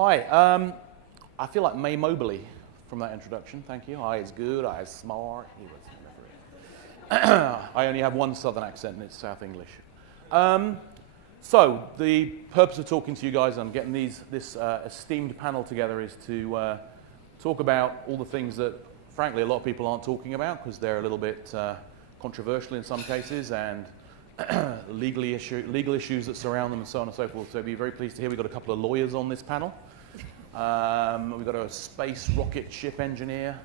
Hi, I feel like May Mobley from that introduction. Thank you. I is good, I is smart. He was I only have one southern accent and it's South English. So the purpose of talking to you guys and getting this esteemed panel together is to talk about all the things that, frankly, a lot of people aren't talking about because they're a little bit controversial in some cases and legal issues that surround them and so on and so forth. So I'd be very pleased to hear we've got a couple of lawyers on this panel. We've got a space rocket ship engineer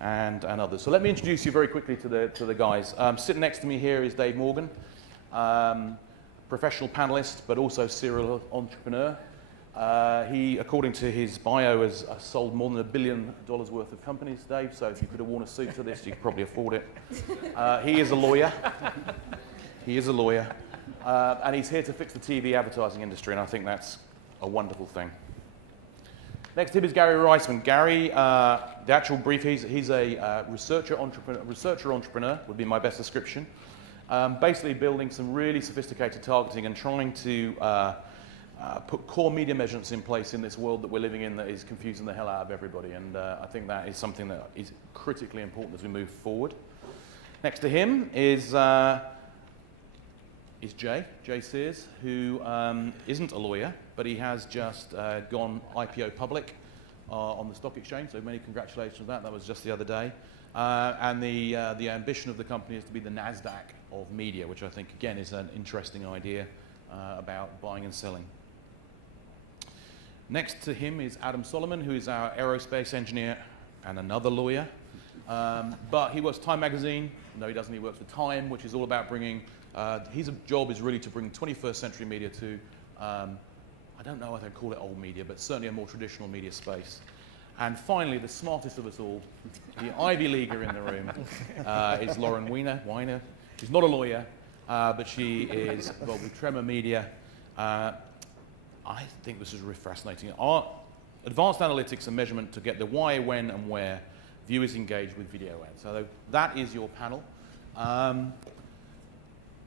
and others. So let me introduce you very quickly to the guys. Sitting next to me here is Dave Morgan, professional panelist, but also serial entrepreneur. He, according to his bio, has sold more than $1 billion worth of companies, Dave, so if you could have worn a suit for this, you could probably afford it. He is a lawyer. He is a lawyer. And he's here to fix the TV advertising industry, and I think that's a wonderful thing. Next to him is Gary Reisman. Gary, the actual brief, he's a researcher entrepreneur, would be my best description. Basically building some really sophisticated targeting and trying to put core media measurements in place in this world that we're living in that is confusing the hell out of everybody. And I think that is something that is critically important as we move forward. Next to him is Jay Sears, who isn't a lawyer, but he has just gone IPO public on the stock exchange, so many congratulations on that. That was just the other day. And the ambition of the company is to be the NASDAQ of media, which I think, again, is an interesting idea about buying and selling. Next to him is Adam Solomon, who is our aerospace engineer and another lawyer. But he works for Time Magazine. No, he doesn't. He works for Time, which is all about bringing his job is really to bring 21st century media to, I don't know if I'd call it old media, but certainly a more traditional media space. And finally, the smartest of us all, the Ivy Leaguer in the room, is Lauren Weiner. She's not a lawyer, but she is involved with Tremor Media. I think this is really fascinating. Our advanced analytics and measurement to get the why, when, and where viewers engage with video ads. So that is your panel.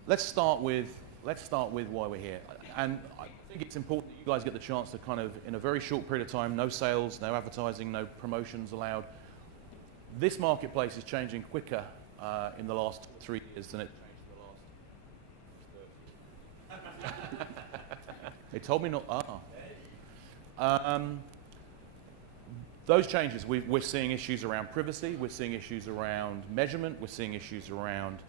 Let's start with why we're here. And I think it's important that you guys get the chance to kind of, in a very short period of time, no sales, no advertising, no promotions allowed. This marketplace is changing quicker in the last 3 years than it changed in the last 30. They told me not. Those changes, we're seeing issues around privacy, we're seeing issues around measurement, we're seeing issues around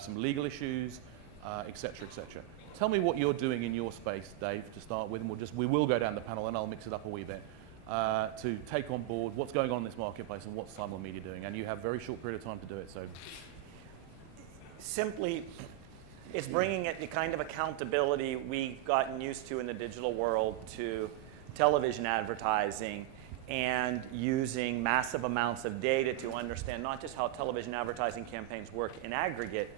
some legal issues, et cetera, et cetera. Tell me what you're doing in your space, Dave, to start with, and we will go down the panel and I'll mix it up a wee bit to take on board what's going on in this marketplace and what's Simon Media doing. And you have a very short period of time to do it. So, simply, it's bringing it the kind of accountability we've gotten used to in the digital world to television advertising and using massive amounts of data to understand not just how television advertising campaigns work in aggregate,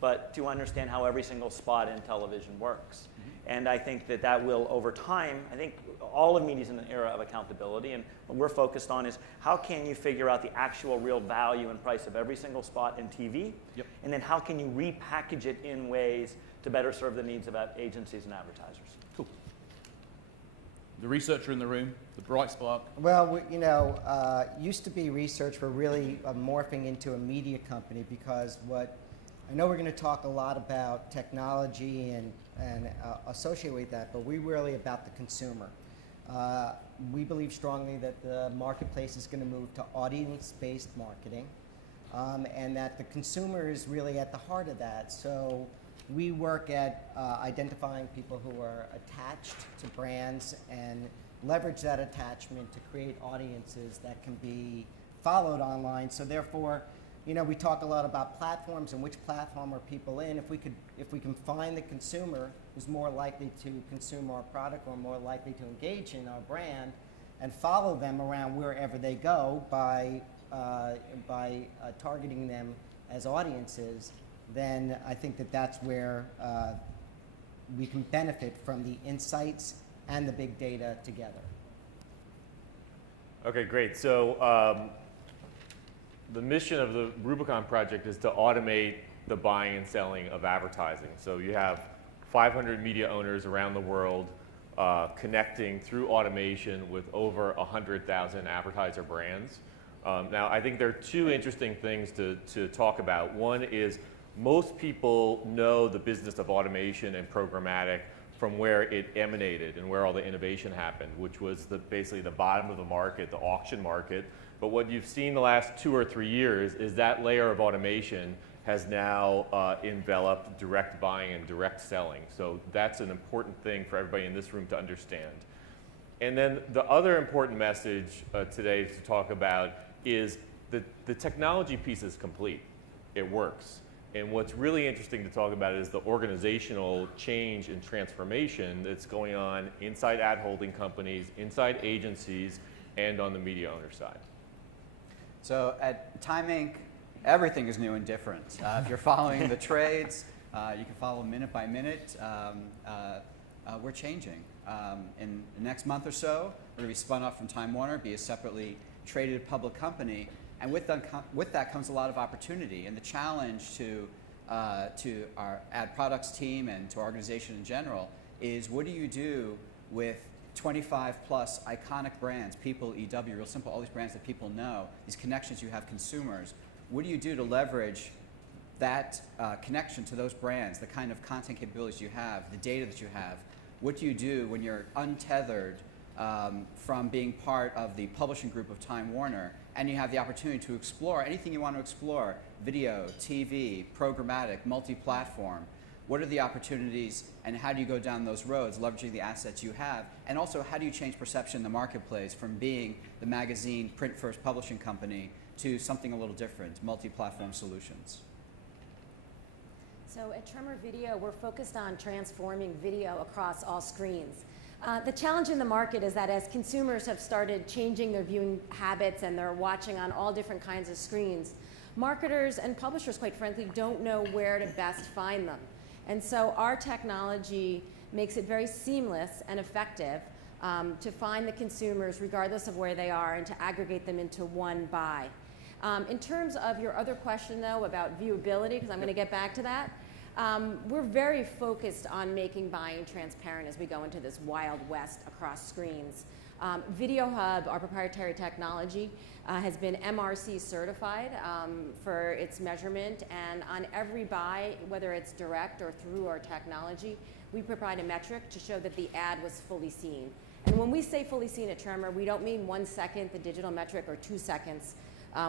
but to understand how every single spot in television works. Mm-hmm. And I think that will, over time, I think all of media is in an era of accountability, and what we're focused on is how can you figure out the actual real value and price of every single spot in TV, yep. And then how can you repackage it in ways to better serve the needs of agencies and advertisers. Cool. The researcher in the room, the bright spark. Well, used to be research, we're really morphing into a media company because I know we're going to talk a lot about technology and associate with that, but we're really about the consumer. We believe strongly that the marketplace is going to move to audience-based marketing, and that the consumer is really at the heart of that. So we work at identifying people who are attached to brands and leverage that attachment to create audiences that can be followed online. So therefore, we talk a lot about platforms and which platform are people in. If we can find the consumer who's more likely to consume our product or more likely to engage in our brand and follow them around wherever they go by targeting them as audiences, then I think that's where we can benefit from the insights and the big data together. Okay, great. So the mission of the Rubicon project is to automate the buying and selling of advertising. So you have 500 media owners around the world connecting through automation with over 100,000 advertiser brands. Now, I think there are two interesting things to talk about. One is most people know the business of automation and programmatic from where it emanated and where all the innovation happened, which was basically the bottom of the market, the auction market. But what you've seen the last 2 or 3 years is that layer of automation has now enveloped direct buying and direct selling. So that's an important thing for everybody in this room to understand. And then the other important message today to talk about is the technology piece is complete. It works. And what's really interesting to talk about is the organizational change and transformation that's going on inside ad holding companies, inside agencies, and on the media owner side. So at Time Inc., everything is new and different. If you're following the trades, you can follow minute by minute. We're changing. In the next month or so, we're going to be spun off from Time Warner, be a separately traded public company. And with that comes a lot of opportunity. And the challenge to our ad products team and to our organization in general is what do you do with 25 plus iconic brands, People, EW, Real Simple, all these brands that people know, these connections you have consumers. What do you do to leverage that connection to those brands, the kind of content capabilities you have, the data that you have? What do you do when you're untethered from being part of the publishing group of Time Warner and you have the opportunity to explore anything you want to explore, video, TV, programmatic, multi-platform? What are the opportunities and how do you go down those roads, leveraging the assets you have? And also, how do you change perception in the marketplace from being the magazine print-first publishing company to something a little different, multi-platform solutions? So at Tremor Video, we're focused on transforming video across all screens. The challenge in the market is that as consumers have started changing their viewing habits and they're watching on all different kinds of screens, marketers and publishers, quite frankly, don't know where to best find them. And so our technology makes it very seamless and effective to find the consumers regardless of where they are and to aggregate them into one buy. In terms of your other question, though, about viewability, because I'm going to get back to that, we're very focused on making buying transparent as we go into this wild west across screens. Video Hub, our proprietary technology, has been MRC certified for its measurement, and on every buy, whether it's direct or through our technology, we provide a metric to show that the ad was fully seen. And when we say fully seen at Tremor, we don't mean 1 second, the digital metric, or 2 seconds,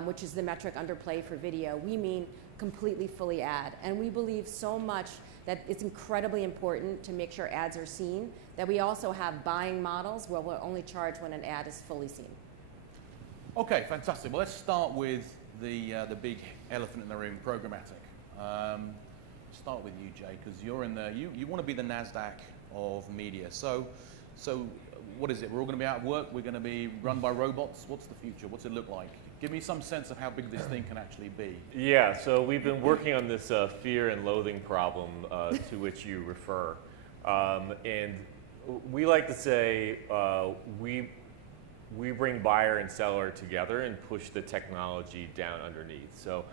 which is the metric under play for video. We mean completely fully ad. And we believe so much that it's incredibly important to make sure ads are seen, that we also have buying models where we'll only charge when an ad is fully seen. Okay, fantastic. Well, let's start with the big elephant in the room, programmatic. Start with you, Jay, because you're in the you want to be the NASDAQ of media. So what is it? We're all going to be out of work. We're going to be run by robots. What's the future? What's it look like? Give me some sense of how big this thing can actually be. Yeah, so we've been working on this fear and loathing problem to which you refer. And we like to say we bring buyer and seller together and push the technology down underneath. So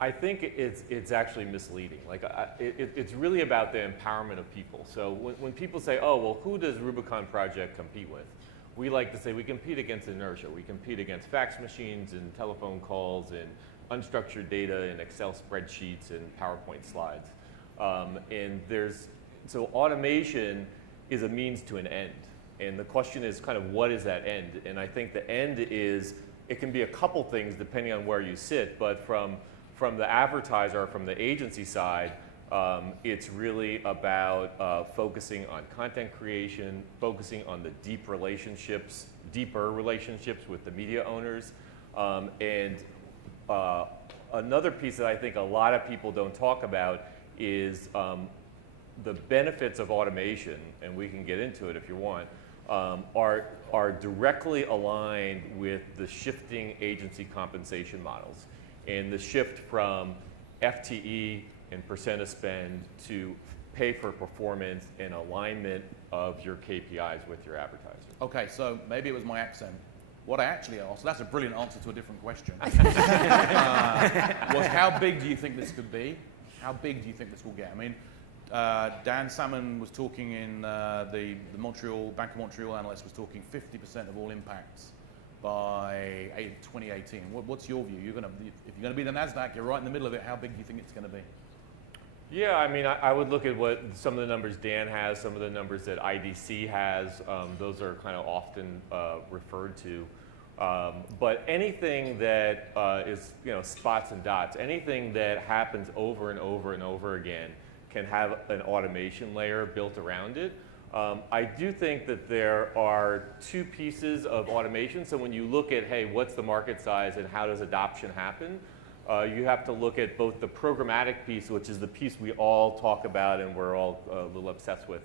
I think it's actually misleading. Like it's really about the empowerment of people. So when people say, oh, well, who does Rubicon Project compete with? We like to say we compete against inertia. We compete against fax machines and telephone calls and unstructured data and Excel spreadsheets and PowerPoint slides. So automation is a means to an end. And the question is kind of what is that end? And I think the end is, it can be a couple things depending on where you sit, but from the advertiser, from the agency side, it's really about focusing on content creation, focusing on the deeper relationships with the media owners. Another piece that I think a lot of people don't talk about is the benefits of automation, and we can get into it if you want, are directly aligned with the shifting agency compensation models and the shift from FTE and percent of spend to pay for performance and alignment of your KPIs with your advertiser. Okay, so maybe it was my accent. What I actually asked, that's a brilliant answer to a different question, was how big do you think this could be? How big do you think this will get? I mean, Dan Salmon was talking in the Montreal Bank of Montreal analyst was talking 50% of all impacts by 2018. What's your view? If you're going to be the Nasdaq, you're right in the middle of it. How big do you think it's going to be? Yeah, I mean, I would look at what some of the numbers Dan has, some of the numbers that IDC has. Those are kind of often referred to. But anything that is, spots and dots, anything that happens over and over and over again can have an automation layer built around it. I do think that there are two pieces of automation. So when you look at, hey, what's the market size and how does adoption happen? You have to look at both the programmatic piece, which is the piece we all talk about and we're all a little obsessed with,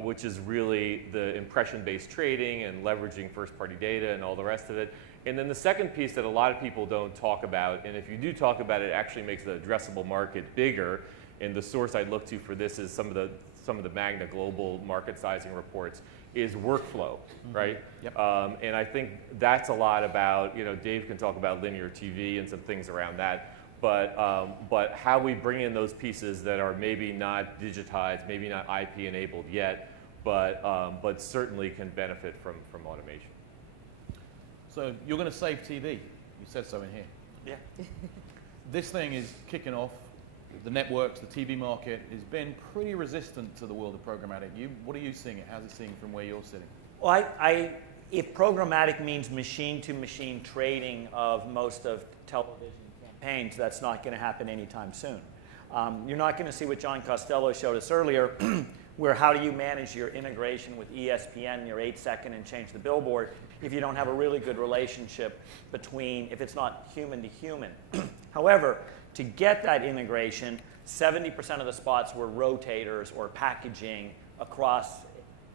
which is really the impression-based trading and leveraging first-party data and all the rest of it. And then the second piece that a lot of people don't talk about, and if you do talk about it, it actually makes the addressable market bigger. And the source I'd look to for this is some of the Magna Global market sizing reports, is workflow, right? Yep. And I think that's a lot about, Dave can talk about linear TV and some things around that, but how we bring in those pieces that are maybe not digitized, maybe not IP enabled yet, but certainly can benefit from automation. So you're going to save TV. You said so in here. Yeah. This thing is kicking off. The networks, the TV market has been pretty resistant to the world of programmatic. What are you seeing? How's it seeing from where you're sitting? Well, if programmatic means machine-to-machine trading of most of television campaigns, that's not going to happen anytime soon. You're not going to see what John Costello showed us earlier, where how do you manage your integration with ESPN, your 8-second and change the billboard, if you don't have a really good relationship between, if it's not human to human. However, to get that integration, 70% of the spots were rotators or packaging across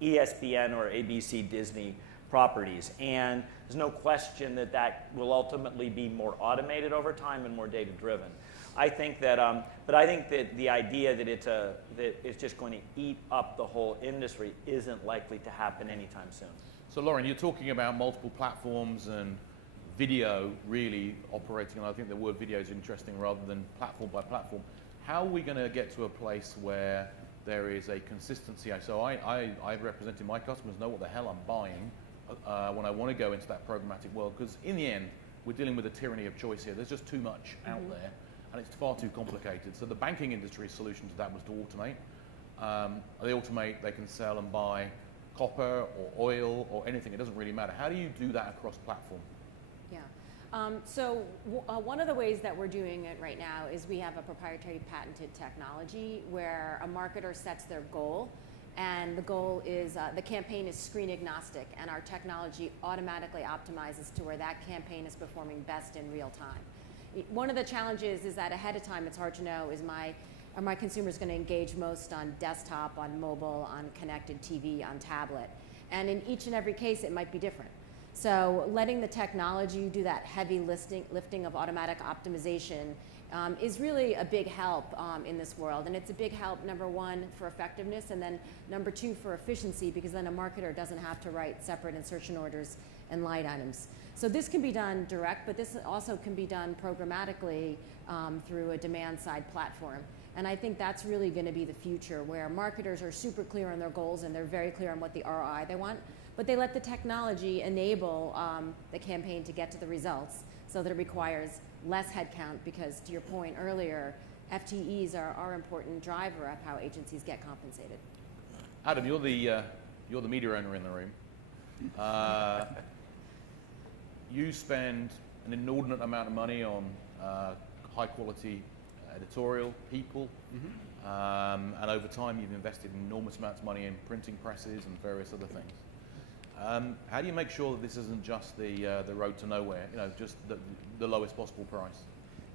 ESPN or ABC Disney properties. And there's no question that that will ultimately be more automated over time and more data driven. I think that, but I think that the idea that it's just going to eat up the whole industry isn't likely to happen anytime soon. So Lauren, you're talking about multiple platforms and video really operating, and I think the word video is interesting rather than platform by platform. How are we going to get to a place where there is a consistency? So I've represented my customers know what the hell I'm buying when I want to go into that programmatic world, because in the end, we're dealing with a tyranny of choice here. There's just too much out there, and it's far too complicated. So the banking industry's solution to that was to automate. They automate, they can sell and buy copper or oil or anything. It doesn't really matter. How do you do that across platform? Yeah. One of the ways that we're doing it right now is we have a proprietary patented technology where a marketer sets their goal, and the goal is the campaign is screen agnostic, and our technology automatically optimizes to where that campaign is performing best in real time. One of the challenges is that ahead of time it's hard to know, are my consumers going to engage most on desktop, on mobile, on connected TV, on tablet? And in each and every case it might be different. So letting the technology do that heavy lifting of automatic optimization is really a big help in this world. And it's a big help, number one, for effectiveness, and then number two, for efficiency, because then a marketer doesn't have to write separate insertion orders and line items. So this can be done direct, but this also can be done programmatically through a demand-side platform. And I think that's really going to be the future, where marketers are super clear on their goals and they're very clear on what the ROI they want, but they let the technology enable the campaign to get to the results, so that it requires less headcount, because to your point earlier, FTEs are an important driver of how agencies get compensated. Adam, you're the media owner in the room. You spend an inordinate amount of money on high quality editorial people, and over time you've invested enormous amounts of money in printing presses and various other things. How do you make sure that this isn't just the road to nowhere, just the lowest possible price?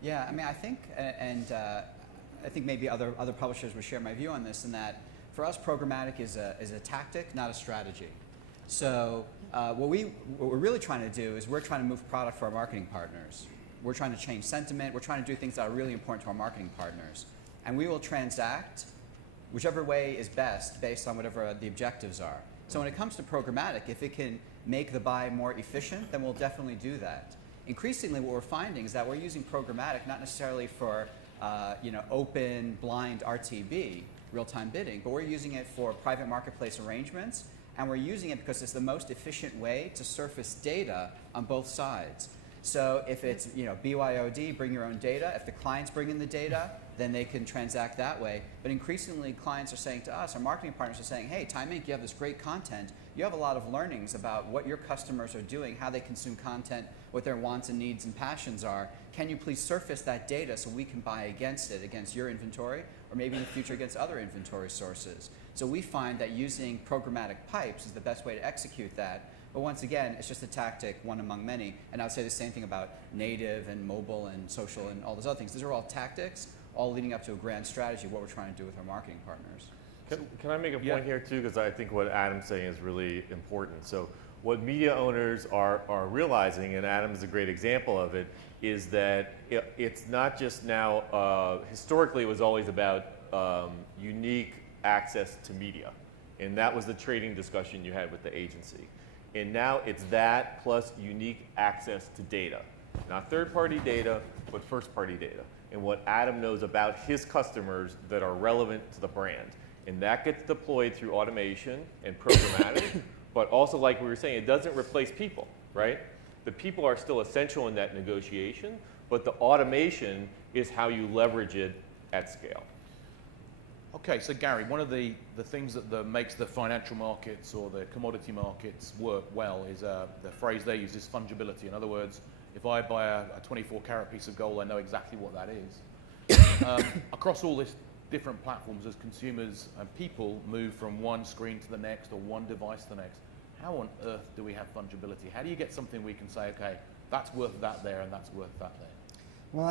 Yeah, I mean, I think, and I think maybe other publishers would share my view on this, in that for us, programmatic is a tactic, not a strategy. So what we're really trying to do is we're trying to move product for our marketing partners. We're trying to change sentiment. We're trying to do things that are really important to our marketing partners. And we will transact whichever way is best based on whatever the objectives are. So when it comes to programmatic, if it can make the buy more efficient, then we'll definitely do that. Increasingly, what we're finding is that we're using programmatic not necessarily for open, blind RTB, real-time bidding, but we're using it for private marketplace arrangements, and we're using it because it's the most efficient way to surface data on both sides. So if it's BYOD, bring your own data, if the clients bring in the data, then they can transact that way. But increasingly, clients are saying to us, our marketing partners are saying, hey, Time Inc., you have this great content. You have a lot of learnings about what your customers are doing, how they consume content, what their wants and needs and passions are. Can you please surface that data so we can buy against it, against your inventory, or maybe in the future against other inventory sources? So we find that using programmatic pipes is the best way to execute that. But once again, it's just a tactic, one among many. And I would say the same thing about native and mobile and social and all those other things. These are all tactics, all leading up to a grand strategy of what we're trying to do with our marketing partners. Can I make a point here too? Because I think what Adam's saying is really important. So what media owners are realizing, and Adam's a great example of it, is that it's not just now, historically it was always about unique access to media. And that was the trading discussion you had with the agency. And now it's that plus unique access to data. Not third-party data, but first-party data. And what Adam knows about his customers that are relevant to the brand. And that gets deployed through automation and programmatic, but also like we were saying, it doesn't replace people, right? The people are still essential in that negotiation, but the automation is how you leverage it at scale. Okay, so Gary, one of the things that makes the financial markets or the commodity markets work well is the phrase they use is fungibility. In other words, if I buy a 24-carat piece of gold, I know exactly what that is. Across all these different platforms, as consumers and people move from one screen to the next or one device to the next, how on earth do we have fungibility? How do you get something we can say, okay, that's worth that there and that's worth that there? Well,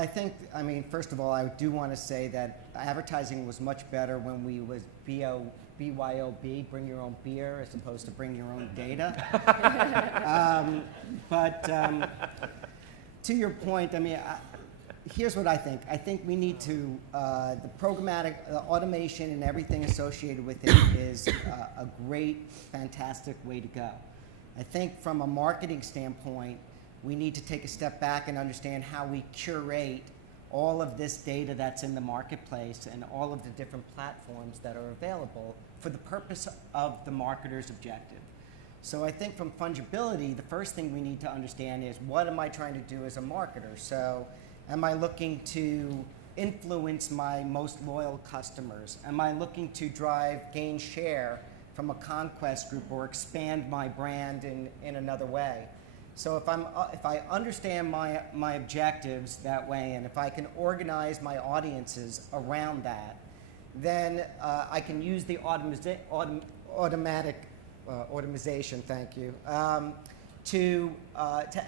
I mean, first of all, I do want to say that advertising was much better when we was BYOB, bring your own beer, as opposed to bring your own data. To your point, I mean, here's what I think. I think we need to, the programmatic, the automation and everything associated with it is a great, fantastic way to go. I think from a marketing standpoint, we need to take a step back and understand how we curate all of this data that's in the marketplace and all of the different platforms that are available for the purpose of the marketer's objective. So I think from fungibility, the first thing we need to understand is, what am I trying to do as a marketer? So am I looking to influence my most loyal customers? Am I looking to gain share from a conquest group or expand my brand in another way? So if I understand my objectives that way, and if I can organize my audiences around that, then I can use the automation, thank you, to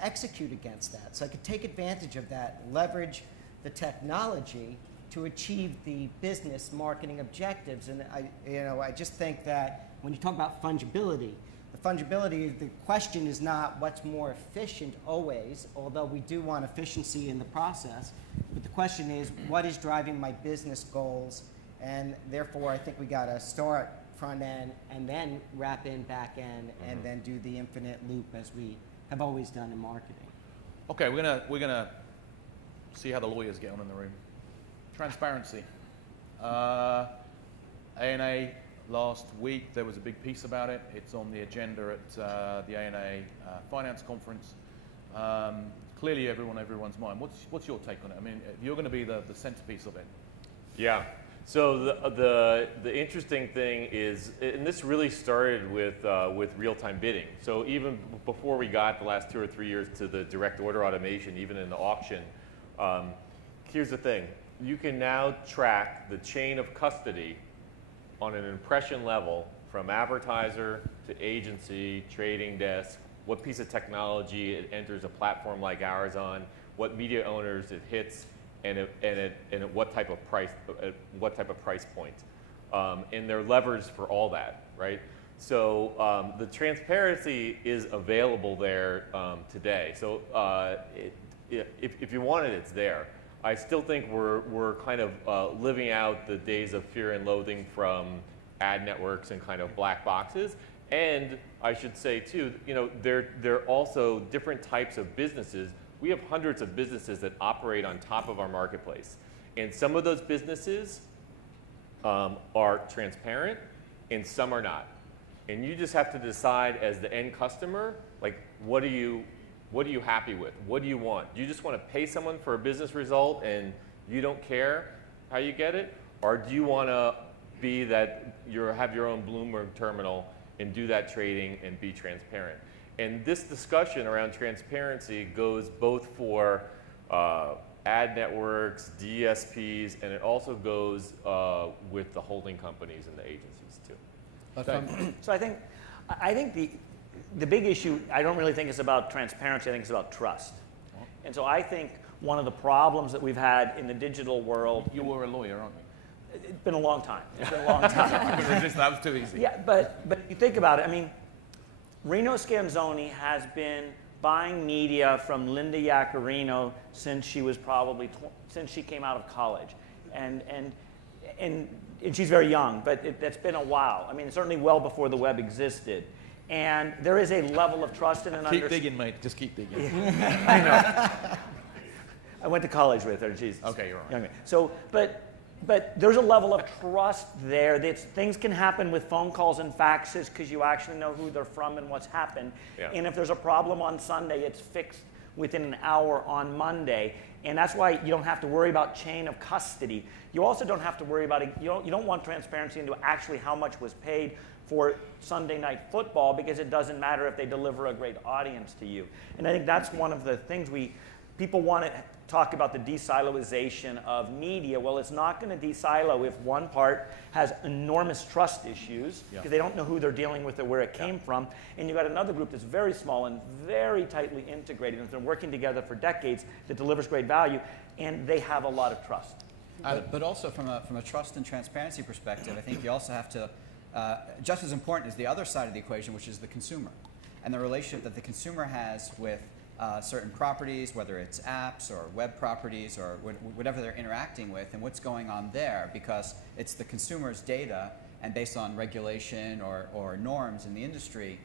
execute against that. So I could take advantage of that, leverage the technology to achieve the business marketing objectives. And I just think that when you talk about fungibility, the question is not what's more efficient always, although we do want efficiency in the process, but the question is what is driving my business goals, and therefore I think we got to start front end and then wrap in back end and then do the infinite loop as we have always done in marketing. Okay, we're gonna see how the lawyers get on in the room. Transparency. ANA. Last week, there was a big piece about it. It's on the agenda at the ANA Finance Conference. Clearly, everyone's mind. What's your take on it? I mean, you're going to be the centerpiece of it. Yeah. So the interesting thing is, and this really started with real-time bidding. So even before we got the last 2 or 3 years to the direct order automation, even in the auction, here's the thing. You can now track the chain of custody on an impression level from advertiser to agency, trading desk, what piece of technology it enters a platform like ours on, what media owners it hits, and at what type of price point. And there are levers for all that, right? So the transparency is available there today. So if you want it, it's there. I still think we're kind of living out the days of fear and loathing from ad networks and kind of black boxes. And I should say too, there are also different types of businesses. We have hundreds of businesses that operate on top of our marketplace. And some of those businesses are transparent and some are not. And you just have to decide as the end customer, like, what are you happy with? What do you want? Do you just want to pay someone for a business result and you don't care how you get it? Or do you want to be that have your own Bloomberg terminal and do that trading and be transparent? And this discussion around transparency goes both for ad networks, DSPs, and it also goes with the holding companies and the agencies too. But from, So I think the big issue, I don't really think it's about transparency, I think it's about trust. And so I think one of the problems that we've had in the digital world, You were a lawyer, aren't you? it's been a long time. It's been a long time. I couldn't resist, that was too easy. Yeah, but if you think about it, I mean, Reno Scanzoni has been buying media from Linda Yaccarino since she was probably since she came out of college, and she's very young, but that's been a while. I mean, certainly well before the web existed, and there is a level of trust and an Keep understanding. digging, mate. Just keep digging. I know. I went to college with her. She's Okay, you're right. younger. So, but there's a level of trust there. That things can happen with phone calls and faxes because you actually know who they're from and what's happened. Yeah. And if there's a problem on Sunday, it's fixed within an hour on Monday. And that's why you don't have to worry about chain of custody. You also don't have to worry about it. You don't want transparency into actually how much was paid for Sunday night football because it doesn't matter if they deliver a great audience to you. And I think that's one of the things people want to talk about, the de-siloization of media. Well, it's not going to de-silo if one part has enormous trust issues because they don't know who they're dealing with or where it came from, and you've got another group that's very small and very tightly integrated and has been working together for decades that delivers great value, and they have a lot of trust. but also from a trust and transparency perspective, I think you also have to, just as important is the other side of the equation, which is the consumer, and the relationship that the consumer has with certain properties, whether it's apps or web properties or whatever they're interacting with, and what's going on there, because it's the consumer's data, and based on regulation or norms in the industry,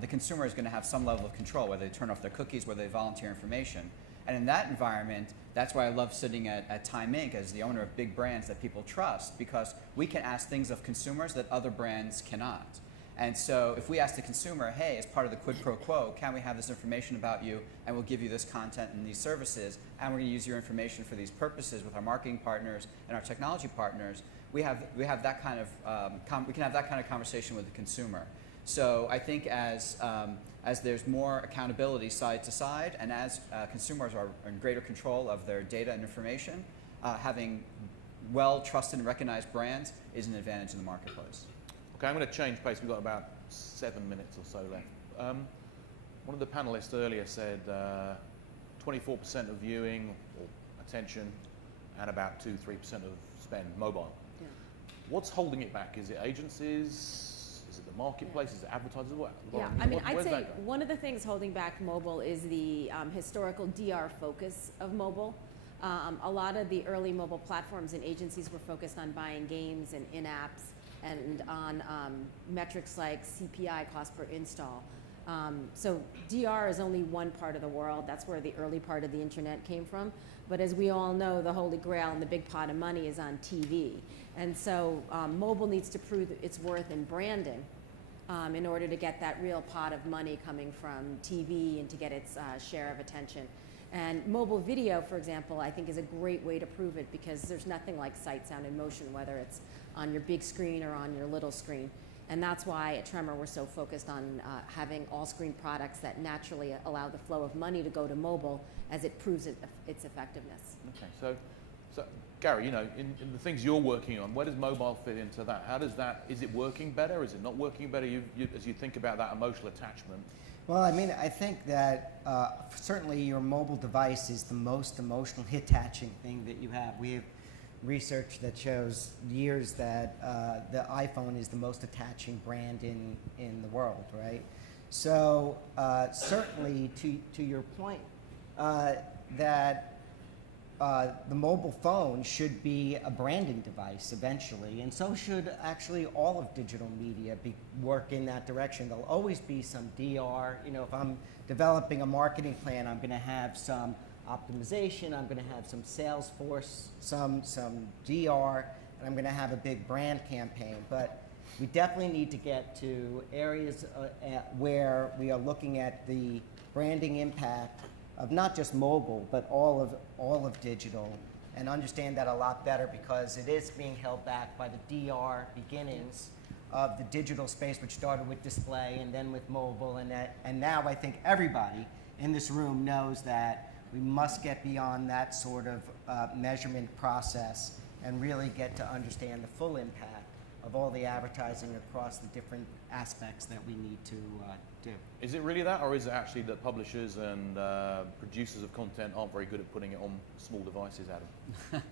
the consumer is going to have some level of control, whether they turn off their cookies, whether they volunteer information. And in that environment, that's why I love sitting at Time Inc. as the owner of big brands that people trust, because we can ask things of consumers that other brands cannot. And so if we ask the consumer, hey, as part of the quid pro quo, can we have this information about you, and we'll give you this content and these services, and we're going to use your information for these purposes with our marketing partners and our technology partners, we have that kind of we can have that kind of conversation with the consumer. So I think as there's more accountability side to side, and as consumers are in greater control of their data and information, having well trusted and recognized brands is an advantage in the marketplace. Okay, I'm going to change pace. We've got about 7 minutes or so left. One of the panelists earlier said 24% of viewing or attention and about 2-3% of spend mobile. Yeah. What's holding it back? Is it agencies? Is it the marketplace? Is it advertisers? What? Yeah, I mean, I'd where's say that going? one of the things holding back mobile is the historical DR focus of mobile. A lot of the early mobile platforms and agencies were focused on buying games and in-apps and on metrics like CPI, cost per install. So DR is only one part of the world. That's where the early part of the internet came from. But as we all know, the holy grail and the big pot of money is on TV. And so mobile needs to prove its worth in branding in order to get that real pot of money coming from TV and to get its share of attention. And mobile video, for example, I think is a great way to prove it because there's nothing like sight, sound, and motion, whether it's on your big screen or on your little screen. And that's why at Tremor we're so focused on having all-screen products that naturally allow the flow of money to go to mobile as it proves its effectiveness. Okay, so Gary, you know, in the things you're working on, where does mobile fit into that? How does that, is it working better? Is it not working better as you think about that emotional attachment? Well, I mean, I think that certainly your mobile device is the most emotional attaching thing that you have. We have research that shows years that the iPhone is the most attaching brand in the world, right? So certainly to your point, that the mobile phone should be a branding device eventually, and so should actually all of digital media work in that direction. There'll always be some DR. You know, if I'm developing a marketing plan, I'm going to have some optimization. I'm going to have some Salesforce, some DR and I'm going to have a big brand campaign. But we definitely need to get to areas where we are looking at the branding impact of not just mobile, but all of digital, and understand that a lot better, because it is being held back by the DR beginnings of the digital space, which started with display and then with mobile, and now I think everybody in this room knows that we must get beyond that sort of measurement process and really get to understand the full impact of all the advertising across the different aspects that we need to do. Is it really that, or is it actually that publishers and producers of content aren't very good at putting it on small devices, Adam?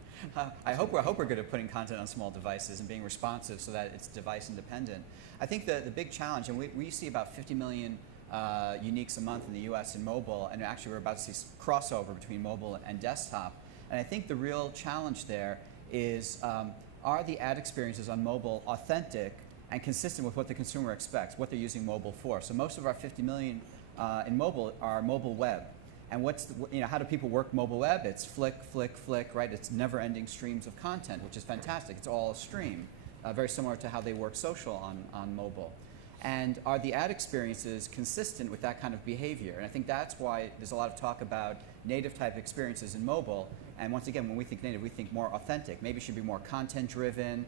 I hope we're good at putting content on small devices and being responsive so that it's device independent. I think the big challenge, and we see about 50 million uniques a month in the US in mobile, and actually we're about to see crossover between mobile and desktop. And I think the real challenge there is, are the ad experiences on mobile authentic and consistent with what the consumer expects, what they're using mobile for? So most of our 50 million in mobile are mobile web. And how do people work mobile web? It's flick, flick, flick, right? It's never-ending streams of content, which is fantastic. It's all a stream, very similar to how they work social on mobile. And are the ad experiences consistent with that kind of behavior? And I think that's why there's a lot of talk about native type experiences in mobile. And once again, when we think native, we think more authentic. Maybe it should be more content driven,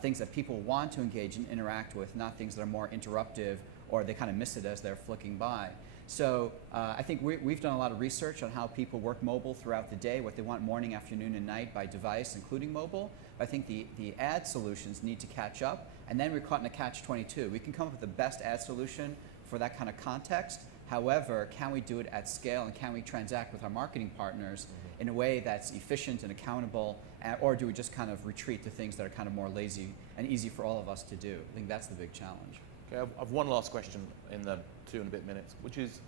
things that people want to engage and interact with, not things that are more interruptive or they kind of miss it as they're flicking by. So I think we've done a lot of research on how people work mobile throughout the day, what they want morning, afternoon, and night by device, including mobile. But I think the ad solutions need to catch up, and then we're caught in a catch-22. We can come up with the best ad solution for that kind of context. However, can we do it at scale, and can we transact with our marketing partners in a way that's efficient and accountable, or do we just kind of retreat to things that are kind of more lazy and easy for all of us to do? I think that's the big challenge. Okay, I've one last question in the 2 and a bit minutes, which is,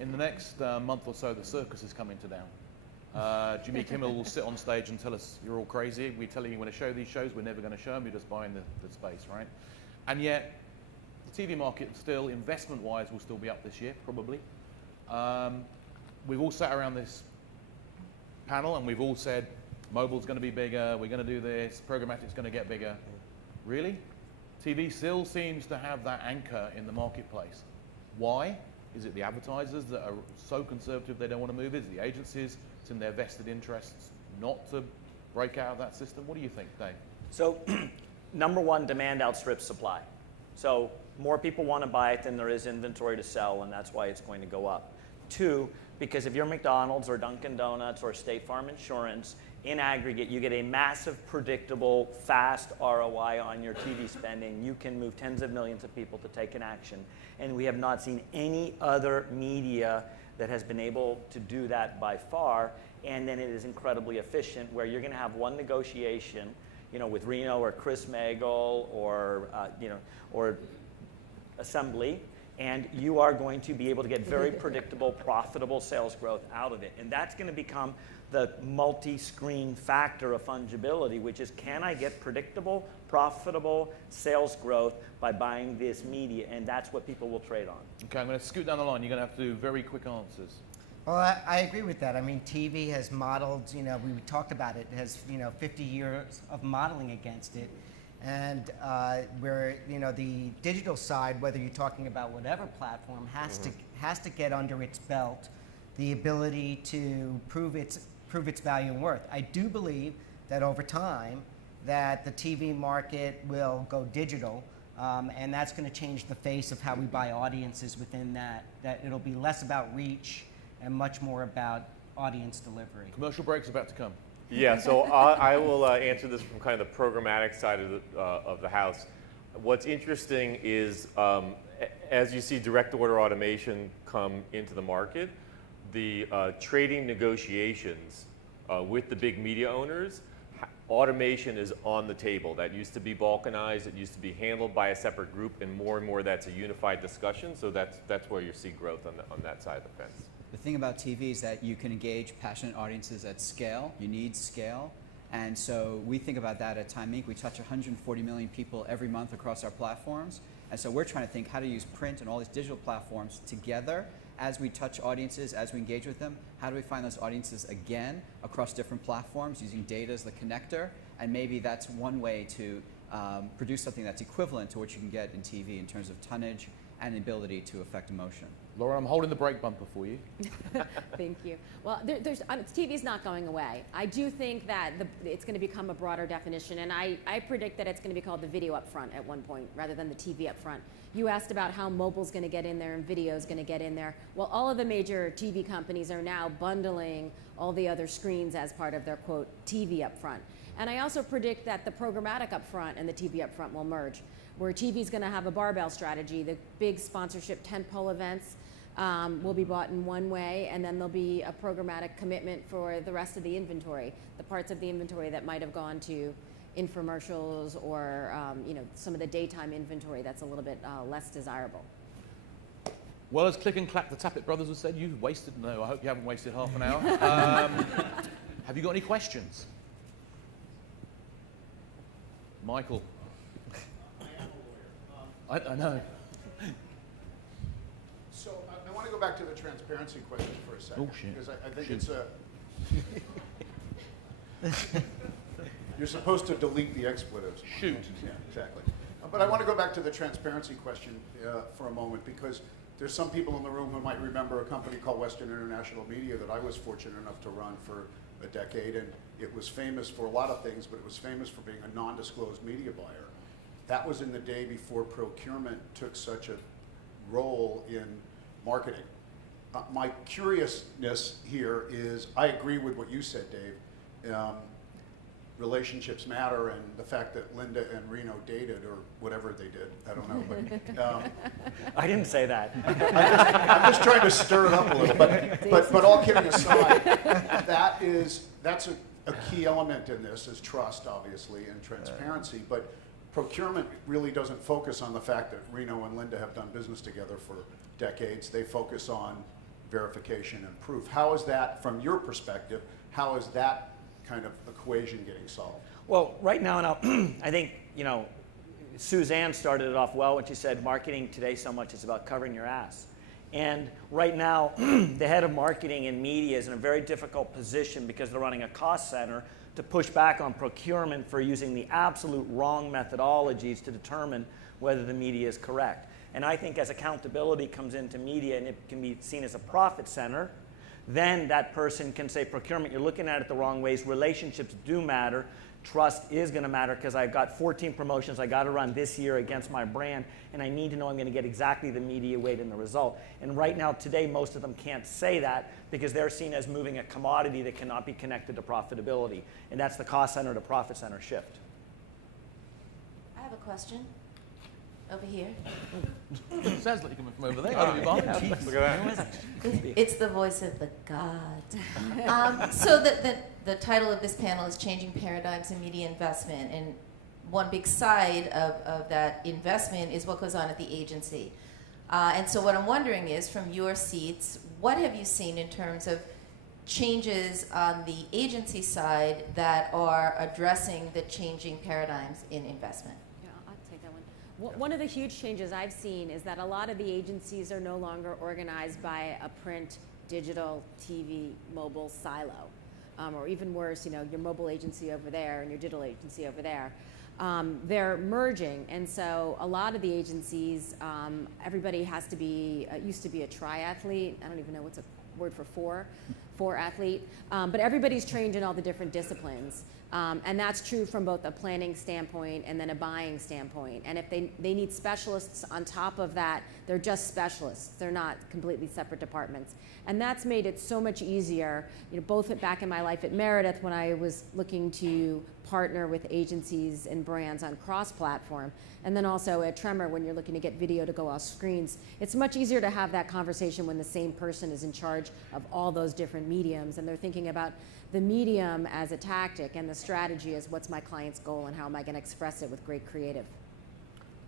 in the next month or so, the circus is coming to town. Jimmy Kimmel will sit on stage and tell us, you're all crazy, we're telling you when to show these shows, we're never going to show them, you're just buying the space, right? And yet, the TV market still, investment-wise, will still be up this year, probably. We've all sat around this panel and we've all said, mobile's going to be bigger, we're going to do this, programmatic's going to get bigger. Really? TV still seems to have that anchor in the marketplace. Why? Is it the advertisers that are so conservative they don't want to move? Is it the agencies? It's in their vested interests not to break out of that system? What do you think, Dave? So, number one, demand outstrips supply. So more people want to buy it than there is inventory to sell, and that's why it's going to go up. Two, because if you're McDonald's or Dunkin' Donuts or State Farm Insurance, in aggregate, you get a massive, predictable, fast ROI on your TV spending. You can move tens of millions of people to take an action. And we have not seen any other media that has been able to do that by far. And then it is incredibly efficient, where you're going to have one negotiation, with Reno or Chris Magel or Assembly, and you are going to be able to get very predictable, profitable sales growth out of it. And that's going to become the multi-screen factor of fungibility, which is, can I get predictable, profitable sales growth by buying this media? And that's what people will trade on. Okay, I'm going to scoot down the line. You're going to have to do very quick answers. Well, I agree with that. I mean, TV has modeled, we talked about it, has, 50 years of modeling against it. And where, the digital side, whether you're talking about whatever platform, has to get under its belt the ability to prove its value and worth. I do believe that over time that the TV market will go digital, and that's going to change the face of how we buy audiences within that it'll be less about reach and much more about audience delivery. Commercial break's about to come. Yeah, so I will answer this from kind of the programmatic side of the house. What's interesting is, as you see direct order automation come into the market, the trading negotiations with the big media owners, automation is on the table. That used to be balkanized, it used to be handled by a separate group, and more that's a unified discussion, so that's where you see growth on that side of the fence. The thing about TV is that you can engage passionate audiences at scale. You need scale. And so we think about that at Time Inc. We touch 140 million people every month across our platforms. And so we're trying to think how to use print and all these digital platforms together as we touch audiences, as we engage with them. How do we find those audiences again across different platforms using data as the connector? and maybe that's one way to produce something that's equivalent to what you can get in TV in terms of tonnage and ability to affect emotion. Laura, I'm holding the brake bumper for you. Thank you. Well, TV's not going away. I do think that it's going to become a broader definition, and I predict that it's going to be called the video up front at one point rather than the TV up front. You asked about how mobile's going to get in there and video's going to get in there. Well, all of the major TV companies are now bundling all the other screens as part of their, quote, TV up front. And I also predict that the programmatic up front and the TV up front will merge, where TV's going to have a barbell strategy. The big sponsorship tentpole events will be bought in one way, and then there'll be a programmatic commitment for the rest of the inventory, the parts of the inventory that might have gone to infomercials or some of the daytime inventory that's a little bit less desirable. Well, as Click and Clack, the Tappet brothers have said, you've wasted, no, I hope you haven't wasted half an hour. Have you got any questions? Michael. I know. So I want to go back to the transparency question for a second. Oh, shit. Because I think Shoot. it's a... You're supposed to delete the expletives. Shoot. Yeah, exactly. But I want to go back to the transparency question for a moment, because there's some people in the room who might remember a company called Western International Media that I was fortunate enough to run for a decade, and it was famous for a lot of things, but it was famous for being a non-disclosed media buyer. That was in the day before procurement took such a role in marketing. My curiousness here is, I agree with what you said, Dave. Relationships matter, and the fact that Linda and Reno dated, or whatever they did, I don't know. But I didn't say that. I'm just trying to stir it up a little. But all kidding aside, that's a key element in this is trust, obviously, and transparency. But procurement really doesn't focus on the fact that Reno and Linda have done business together for decades. They focus on verification and proof. How is that, from your perspective, how is that kind of equation getting solved? Well, right now, I think, Suzanne started it off well when she said marketing today so much is about covering your ass. And right now, the head of marketing and media is in a very difficult position because they're running a cost center to push back on procurement for using the absolute wrong methodologies to determine whether the media is correct. And I think as accountability comes into media and it can be seen as a profit center, then that person can say, procurement, you're looking at it the wrong ways. Relationships do matter. Trust is going to matter because I've got 14 promotions I got to run this year against my brand, and I need to know I'm going to get exactly the media weight and the result. And right now, today, most of them can't say that because they're seen as moving a commodity that cannot be connected to profitability. And that's the cost center to profit center shift. I have a question. Over here. Sounds like you're coming from over there. Look at that. It's the voice of the God. So the title of this panel is Changing Paradigms in Media Investment. And one big side of that investment is what goes on at the agency. And so what I'm wondering is, from your seats, what have you seen in terms of changes on the agency side that are addressing the changing paradigms in investment? One of the huge changes I've seen is that a lot of the agencies are no longer organized by a print, digital, TV, mobile silo. Or even worse, your mobile agency over there and your digital agency over there. They're merging, and so a lot of the agencies, everybody has to be, used to be a triathlete. I don't even know what's a word for four athlete. But everybody's trained in all the different disciplines. And that's true from both a planning standpoint and then a buying standpoint. And if they need specialists on top of that, they're just specialists. They're not completely separate departments. And that's made it so much easier, both back in my life at Meredith when I was looking to partner with agencies and brands on cross-platform, and then also at Tremor when you're looking to get video to go off screens. It's much easier to have that conversation when the same person is in charge of all those different mediums, and they're thinking about the medium as a tactic and the strategy as what's my client's goal and how am I going to express it with great creative.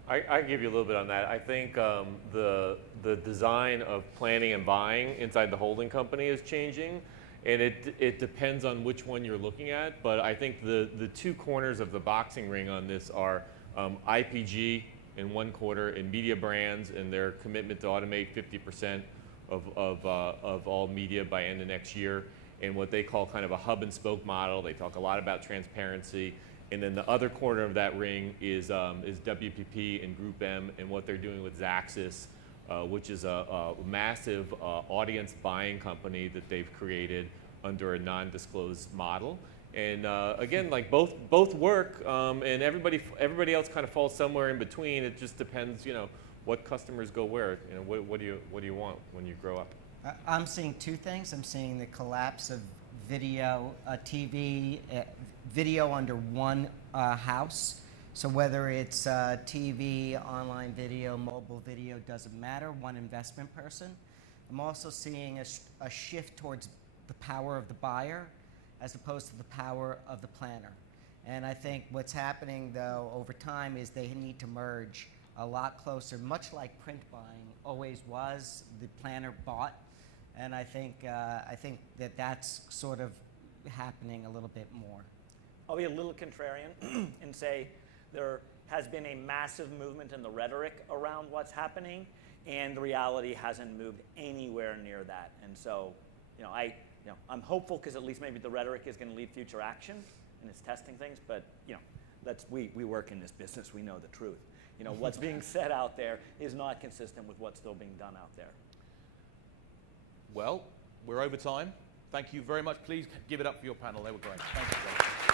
I give you a little bit on that. I think the design of planning and buying inside the holding company is changing, and it depends on which one you're looking at. But I think the two corners of the boxing ring on this are IPG in one quarter and media brands and their commitment to automate 50% of all media by end of next year, and what they call kind of a hub and spoke model. They talk a lot about transparency And then the other corner of that ring is WPP and Group M and what they're doing with Xaxis, which is a massive audience buying company that they've created under a non-disclosed model. And again, like both work, and everybody else kind of falls somewhere in between. It just depends, what customers go where. What do you want when you grow up? I'm seeing two things. I'm seeing the collapse of video, TV, video under one house. So whether it's TV, online video, mobile video, doesn't matter, one investment person. I'm also seeing a shift towards the power of the buyer as opposed to the power of the planner. And I think what's happening, though, over time is they need to merge a lot closer, much like print buying always was. The planner bought. And I think that that's sort of happening a little bit more. I'll be a little contrarian and say there has been a massive movement in the rhetoric around what's happening, and the reality hasn't moved anywhere near that. And so, I'm hopeful because at least maybe the rhetoric is going to lead future action, and it's testing things. But we work in this business. We know the truth. What's being said out there is not consistent with what's still being done out there. Well, we're over time. Thank you very much. Please give it up for your panel. They were great. Thank you, guys.